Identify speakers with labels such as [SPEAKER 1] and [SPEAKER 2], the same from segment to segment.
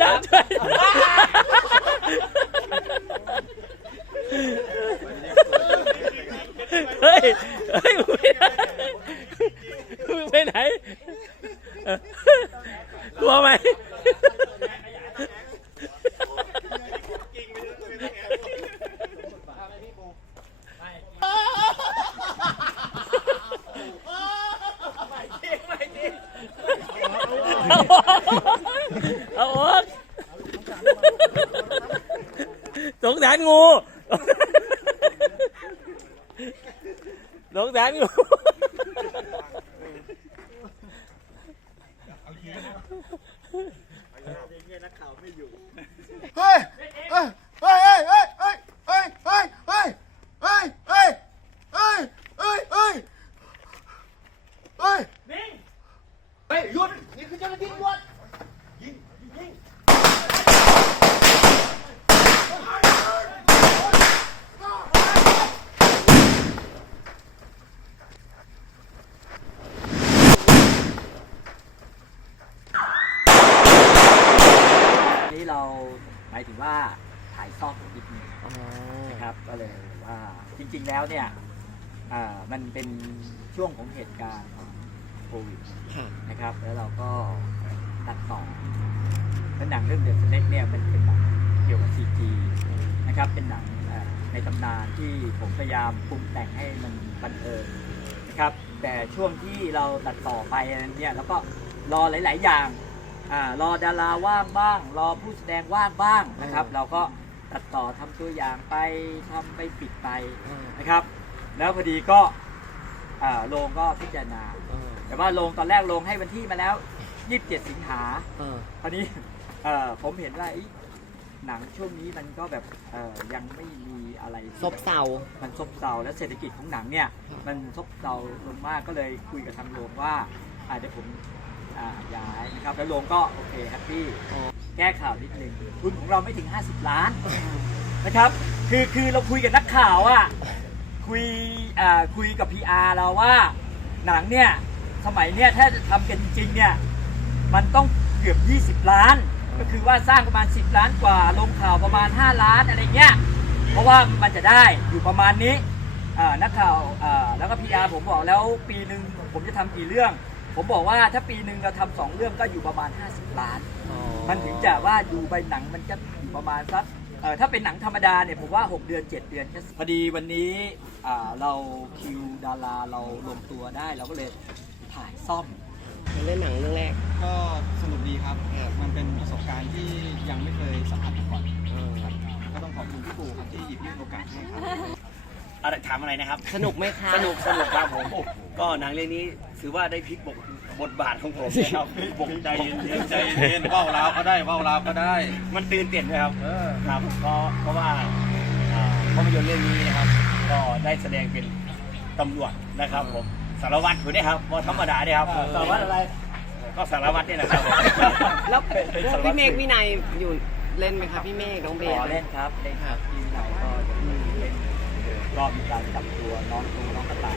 [SPEAKER 1] จ้าช่วยเฮ้ยเฮ้ยมึงไปไหนมึงไปไหนกลัวไหม เอาออก สงสารงู สงสารงูา
[SPEAKER 2] ย
[SPEAKER 3] ถึงว่าถ่ายซอกนิดนึงนะครับก็เลยว่าจริงๆแล้วเนี่ยอ่ามันเป็นช่วงของเหตุการณ์ของโควิดนะครับ แล้วเราก็ตัดต่อแล้วหนังเรื่องเดอะสเน็กเนี่ยมันเป็นหนังเกี่ยวกับซีจีนะครับเป็นหนังเอ่อในตำนานที่ผมพยายามปรุงแต่งให้มันบันเทิงนะครับ แต่ช่วงที่เราตัดต่อไปนั้นเนี่ยแล้วก็รอหลาย ๆ อย่าง อ่ารอดาราว่างบ้าง รอผู้แสดงว่างบ้างนะครับ เราก็ตัดต่อทำตัวอย่างไปทำไปปิดไปนะครับ แล้วพอดีก็อ่าโรงก็พิจารณาแต่ว่าโรงตอนแรกโรงให้วันที่มาแล้ว 27 สิงหาคราวนี้เอ่อผมเห็นว่าเอ้ยหนังช่วงนี้มันก็แบบเอ่อยังไม่มีอะไรที่
[SPEAKER 4] ซบเซา
[SPEAKER 3] มันซบเซาและเศรษฐกิจของหนังเนี่ย มันซบเซาลงมากก็เลยคุยกับทางโรงว่าอาจจะเดี๋ยวผม อ่าย้ายนะครับแล้วโรงก็โอเคแฮปปี้แก้ข่าวนิดนึงทุนของเราไม่ถึง 50 ล้านนะครับคือคือเราคุยกับนักข่าวอะคุยอ่าคุยกับ PR เราว่าหนังเนี่ยสมัยเนี่ยถ้าจะทำกันจริงๆเนี่ยมันต้องเกือบ 20 ล้าน ก็คือว่าสร้างประมาณ 10 ล้านกว่าลงข่าวประมาณ 5 ล้านอะไรเงี้ยเพราะว่ามันจะได้อยู่ประมาณนี้อ่านักข่าวอ่าแล้วก็พีอาร์ผมบอกแล้วปีหนึ่งผมจะทำกี่เรื่อง ผมบอกว่าถ้าปีหนึ่งเราทำสองเรื่องก็อยู่ประมาณ 50 ล้าน มันถึงจะว่าดูใบหนังมันจะอยู่ประมาณสักเอ่อถ้าเป็นหนังธรรมดาเนี่ยผมว่า 6 เดือน 7 เดือนก็พอดีวันนี้อ่าเราคิวดาราเราลงตัวได้เราก็เลยถ่ายซ่อม
[SPEAKER 4] เล่นหนังเรื่องแรก
[SPEAKER 5] ก็สนุกดีครับ มันเป็นประสบการณ์ที่ยังไม่เคยสัมผัสมาก่อนครับก็ต้องขอบคุณพี่ปู่ครับที่หยิบยื่นโอกาสให้ครับ
[SPEAKER 6] อะไรถามอะไรนะครับ
[SPEAKER 4] สนุกไหมคะ
[SPEAKER 6] สนุกสนุกครับผม ก็หนังเรื่องนี้ ถือว่าได้พลิกบทบทบาทของผมนะครับพลิกบทใจเย็นๆใจเย็นๆเบ้าลาวก็ได้เบ้าลาวก็ได้มันตื่นเต้นด้วยครับครับเพราะเพราะว่าอ่าภาพยนตร์เรื่องนี้นะครับ ก็ได้แสดงเป็นตำรวจนะครับผมสารวัตรอยู่เนี่ยครับว่าธรรมดาเนี่ยครับสารวัตรอะไร ก็สารวัตรนี่แหละครับผม
[SPEAKER 4] แล้ว
[SPEAKER 6] เป็นสารวัตร
[SPEAKER 4] พี่เมฆพี่นายอยู่เล่นไหมครับพี่เมฆน้องเบ
[SPEAKER 3] ข
[SPEAKER 4] ส
[SPEAKER 3] อเล่นครับเล่นครับที่ไหนก็เดี๋ยวเล่นรอบมีการจับตัวน้องตัวน้องกระต่าย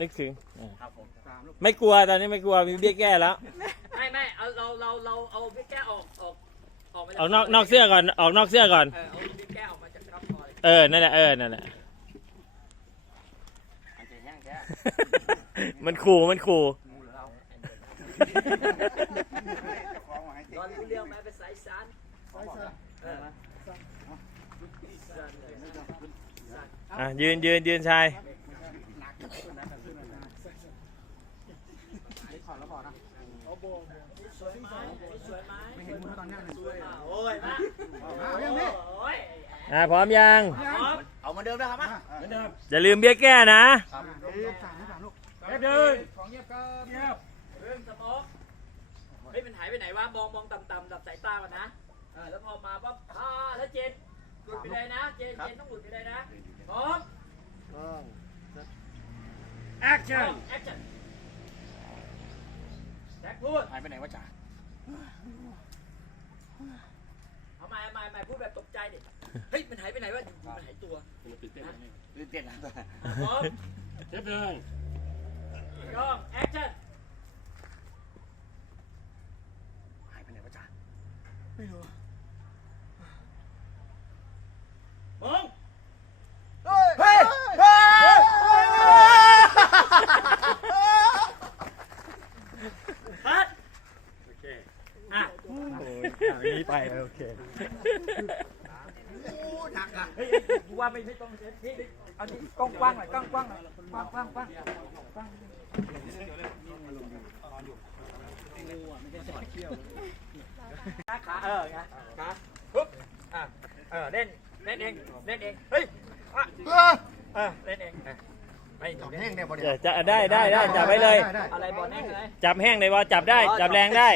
[SPEAKER 1] นึกถึงเออ
[SPEAKER 6] ครับผม
[SPEAKER 1] ไม่กลัวตอนนี้ไม่กลัวมีเบี้ยแก้แล้ว
[SPEAKER 3] ไม่ไม่เอาเราเราเราเอาบิ๊กแก้ออกออกออกมาจาก
[SPEAKER 1] ออกนอกนอกเสื้อก่อนออกนอกเสื้อก่อน
[SPEAKER 3] เออเอาบิ๊กแก้ออกมาจากกระพอเลย
[SPEAKER 1] เออ นั่นแหละ เออ นั่นแหละ
[SPEAKER 3] มันจะแห้งแค่
[SPEAKER 1] มันขู่ มันขู่
[SPEAKER 3] ตอนรู้เรื่องไหมเป็นสายสารเออ
[SPEAKER 1] อะยืนยืนยืนชาย
[SPEAKER 3] สวยไหมสวยไหม
[SPEAKER 2] ไม่ เห็นมือตอนนี้เลย
[SPEAKER 3] โอ้ยมา
[SPEAKER 2] เอาอย่างนี้
[SPEAKER 3] โอ้ย
[SPEAKER 1] อะพร้อมยัง
[SPEAKER 6] เอาเหมาเดิมนะครับมาเหมือนเดิม
[SPEAKER 1] อย่าลืมเบี้ยแก้นะ
[SPEAKER 2] เอ๊ะสามสามลูกเอ๊ะเดินของเงียบก็เงียบ
[SPEAKER 3] นึ่งสมองเฮ้ยมันหายไปไหนวะมองมองต่ำๆดับสายตาก่อนนะเออแล้วพอมาปั๊บอ่าแล้วเจนหลุดไปเลยนะ เจนเจนต้องหลุดไปเลยนะพร้อม
[SPEAKER 1] แอคชั่น
[SPEAKER 3] แอคชั่นแจ็คพูด
[SPEAKER 6] หายไปไหนวะจ๋า
[SPEAKER 3] เอาใหม่เอาใหม่เอาใหม่พูดแบบตกใจดิเฮ้ยมันหายไปไหนวะอยู่ๆมันหายตัว
[SPEAKER 6] ตื่นเต้นตื่นเต้นนะ
[SPEAKER 3] พร้อม
[SPEAKER 1] เจ็บหนึ่ง
[SPEAKER 3] กล้องแอคชั่น
[SPEAKER 6] หายไปไหนวะจ๋า
[SPEAKER 3] มอง
[SPEAKER 2] เฮ้ยเฮ้ยเฮ้ย
[SPEAKER 3] คัดอะ
[SPEAKER 1] นี้ไปโอเค
[SPEAKER 3] เฮ้ยกูว่าไม่ไม่ต้องเซฟนี่เอานี่กล้องกว้างหน่อยกล้องกว้างหน่อยกว้างกว้างกว้างกว้างขาขาเออไงขาปุ๊บอะเออเล่นเล่นเองเล่นเองเฮ้ยอะ
[SPEAKER 2] เฮ้ย
[SPEAKER 3] เออเล่นเองเออไม่
[SPEAKER 2] แห้งเนี่ยพอดี
[SPEAKER 1] จะจะได้ได้ได้จับไว้เลย
[SPEAKER 3] อะไรบอลแห้งอะไร
[SPEAKER 1] จับแห้งเลยว่าจับได้จับแรงได้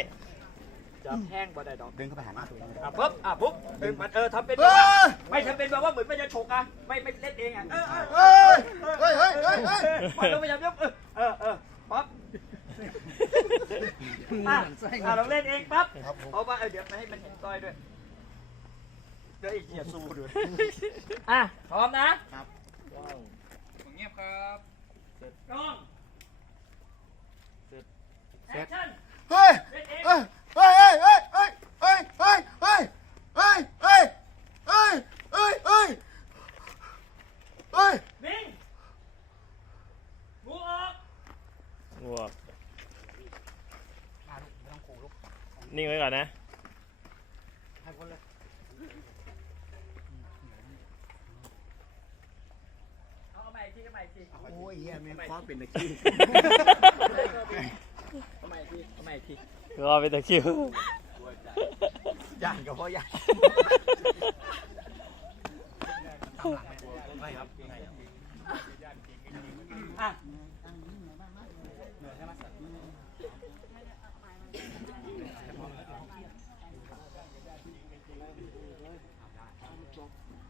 [SPEAKER 3] จับแห้งบอลได้ดอก
[SPEAKER 2] ดึงเข้าไปหาหน้าตัวเอง
[SPEAKER 3] อะปุ๊บอะปุ๊บเออมันเออทำเป็นแบ
[SPEAKER 2] เฮ้
[SPEAKER 3] บว่ายไม่ทำเป็นแบบว่าเหมือนมันจะฉกอะไม่ไม่เล่นเองอะเออเออ
[SPEAKER 2] เฮ้ยเฮ้ยเฮ้ยเฮ้ยเฮ้ย
[SPEAKER 3] ปล่อยลงไปยำยำเออเออเออปั๊บอะอะลองเล่นเองปั๊บเอาไปเออเดี๋ยวไปให้มันเห็นซอยด้วยเดี๋ยวอีกเหยียบสู้ด้วยอะพร้อมนะ
[SPEAKER 5] เงียบครับ
[SPEAKER 3] กล้องแอคชั่น
[SPEAKER 2] เฮ้ยเฮ้ยเฮ้ย
[SPEAKER 3] นิ่ง
[SPEAKER 1] ไว้ก่อนนะ
[SPEAKER 3] เอาเอาใหม่อีกทีเอาใหม่อีกที
[SPEAKER 2] โอ้ยเฮียแม่งคว้าเป็นตะกี้
[SPEAKER 3] เอาใหม่อีกทีเอาใหม่อีกที
[SPEAKER 1] รอเป็นตะคริว
[SPEAKER 2] ย่างกับพ่อย่าง
[SPEAKER 3] อ่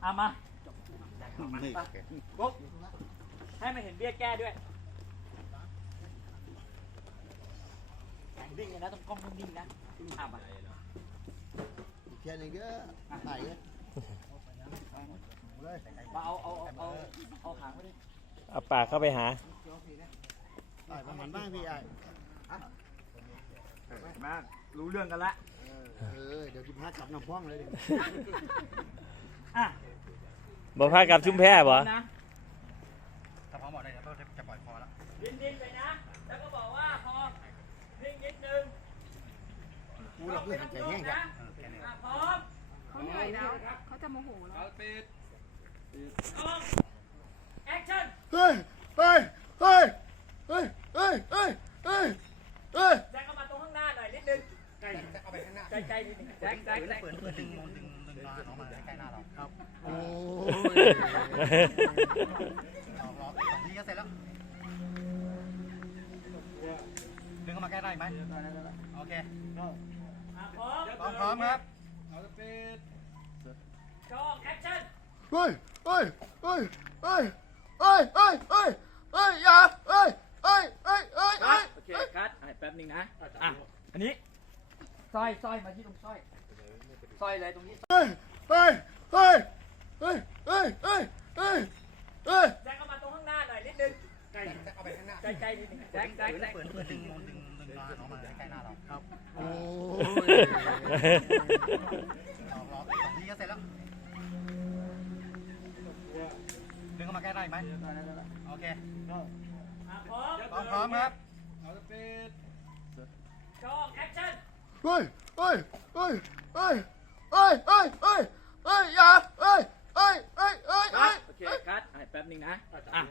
[SPEAKER 3] เอามาปุ๊บให้มันเห็นเบี้ยแก้ด้วยดิ่งเลยนะต้องกล้องต้องดิ่งนะอะมา
[SPEAKER 2] เทียนอย่างเงี้ยไหนเลย
[SPEAKER 3] มาเอาเอาเอาเอาเอาหางไว้ดิ
[SPEAKER 1] เอาปากเข้าไปหา
[SPEAKER 2] ไอ้ประมาณบ้างพี่ไอ้
[SPEAKER 3] มารู้เรื่องกันละ
[SPEAKER 2] เออ เดี๋ยวกินพาจับน้ำพ่องเลยดิ
[SPEAKER 3] อะ
[SPEAKER 1] บ่พากับชุมแพ้บ่
[SPEAKER 3] นะ
[SPEAKER 5] ถ้าพร้อมบอกได้เดี๋ยวจะปล่อยคอแล้ว
[SPEAKER 3] ดิ้นๆไปนะ แล้วก็บอกว่าพอนิ่งนิดนึง
[SPEAKER 2] กูเราคือหันใจแห้งจ้ะ
[SPEAKER 3] อะพร้อม
[SPEAKER 7] เขาเหนื่อยแล้วเขาจะโมโหแล้ว
[SPEAKER 3] กล้องแอคชั่น
[SPEAKER 2] เฮ้ย เฮ้ย เฮ้ย เฮ้ย เฮ้ย เฮ้ย เฮ้ย เฮ้ย
[SPEAKER 3] แจ็คเข้ามาตรงข้างหน้าหน่อยนิดนึงใกล้เอาไปข้างหน้าใกล้ๆนิดนึงแจ็คแจ็คแจ็ค
[SPEAKER 5] เปิดเปิดดึงดึง น้องมาใกล้หน้าเราครับ
[SPEAKER 2] โอ้ย
[SPEAKER 5] รอรอสองทีก็เสร็จแล้วดึงเข้ามาใกล้ได้ไหมโอเค
[SPEAKER 3] พร้อม
[SPEAKER 5] พร้อมพร้อมครับ
[SPEAKER 3] กล้องแอคชั่น
[SPEAKER 2] เฮ้ยเฮ้ยเฮ้ยเฮ้ยเฮ้ยเฮ้ยเฮ้ยเฮ้ยอย่าเฮ้ยเฮ้ยเฮ้ยเฮ้ยเฮ้ย
[SPEAKER 3] โอเคคัดแป๊บนึงนะอะอันนี้สร้อยสร้อยมาที่ตรงสร้อยสร้อยเลยตรงนี้
[SPEAKER 2] ฮ้ยเฮ้ยเฮ้ยเฮ้ยเฮ้ยเฮ้ยเฮ้ยเฮ้ย
[SPEAKER 3] แจ็คเข้ามาตรงข้างหน้าหน่อยนิดนึงใกล้เอาไปข้างหน้าใกล้ๆนิดนึงแจ็คแจ็คแจ็ค
[SPEAKER 5] เปิดเปิดดึงดึงดึงน้องมาใกล้หน้าเราครับ
[SPEAKER 2] โอ้ย
[SPEAKER 5] รอสองทีก็เสร็จแล้วดึงเข้ามาใกล้ได้ไหมโอเค
[SPEAKER 3] พร้อม
[SPEAKER 5] พร้อมพร้อมครับ
[SPEAKER 3] กล้องแอคชั่น
[SPEAKER 2] เฮ้ยเฮ้ยเฮ้ยเฮ้ย เฮ้ยเฮ้ยเฮ้ยเฮ้ยอย่าเฮ้ยเฮ้ยเฮ้ยเฮ้ย
[SPEAKER 3] คั
[SPEAKER 2] เฮ้
[SPEAKER 3] ด
[SPEAKER 2] ย
[SPEAKER 3] โอเคคัดอะแป๊บนึงนะอะ